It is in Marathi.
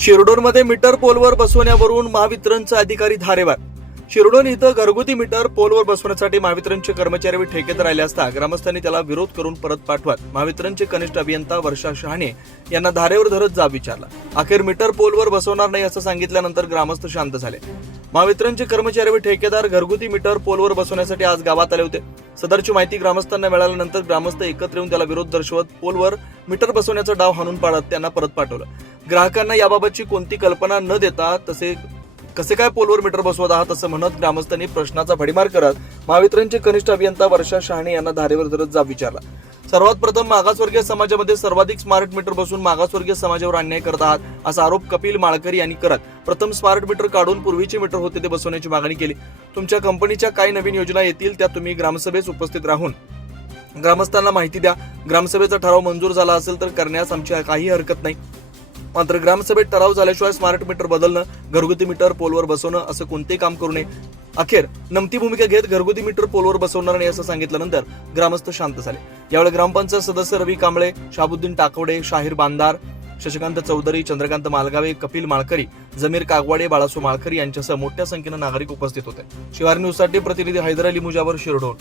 शिरडोनमध्ये मीटर पोलवर बसवण्यावरून महावितरणचे अधिकारी धारेवर. शिरडोन इथं घरगुती मीटर पोलवर बसवण्यासाठी महावितरणचे कर्मचारी व ठेकेदार आले असता ग्रामस्थांनी त्याला विरोध करून परत पाठवत महावितरणचे कनिष्ठ अभियंता वर्षा शहाणे यांना धारेवर धरत जाब विचारला. अखेर मीटर पोलवर बसवणार नाही असं सांगितल्यानंतर ग्रामस्थ शांत झाले. महावितरणचे कर्मचारी व ठेकेदार घरगुती मीटर पोलवर बसवण्यासाठी आज गावात आले होते. सदरची माहिती ग्रामस्थांना मिळाल्यानंतर ग्रामस्थ एकत्र येऊन त्याला विरोध दर्शवत पोलवर मीटर बसवण्याचा डाव हाणून पाडत त्यांना परत पाठवलं. ग्राहकांना याबाबतची कोणती कल्पना न देता कसे काय पोलवर मीटर बसवत आहात असं म्हणत ग्रामस्थांनी प्रश्नाचा भडीमार करत महावितरणचे कनिष्ठ अभियंता वर्षा शहाणे यांना धारेवर धरत जाब विचारला. सर्वात प्रथम मागासवर्गीय समाजामध्ये सर्वाधिक स्मार्ट मीटर बसून मागासवर्गीय समाजावर अन्याय करत आहात असा आरोप कपिल माळकरी यांनी करत प्रथम स्मार्ट मीटर काढून पूर्वीचे मीटर होते ते बसवण्याची मागणी केली. तुमच्या कंपनीच्या काही नवीन योजना येतील त्या तुम्ही ग्रामसभेस उपस्थित राहून ग्रामस्थांना माहिती द्या. ग्रामसभेचा ठराव मंजूर झाला असेल तर करण्यास आमची काही हरकत नाही. मात्र ग्रामसभेत ठराव झाल्याशिवाय स्मार्ट मीटर बदलणं, घरगुती मीटर पोलवर बसवणं असं कोणतेही काम करू नये. अखेर नमती भूमिका घेत घरगुती मीटर पोलवर बसवणार नाही असं सांगितल्यानंतर ग्रामस्थ शांत झाले. यावेळी ग्रामपंचायत सदस्य रवी कांबळे, शाबुद्दीन टाकवडे, शाहीर बांदार, शशिकांत चौधरी, चंद्रकांत मालगावे, कपिल माळकरी, जमीर कागवाडे, बाळासू माळकरी यांच्यासह मोठ्या संख्येनं नागरिक उपस्थित होते. शिवार न्यूजसाठी प्रतिनिधी हैदर अली मुजावर, शिरडोन.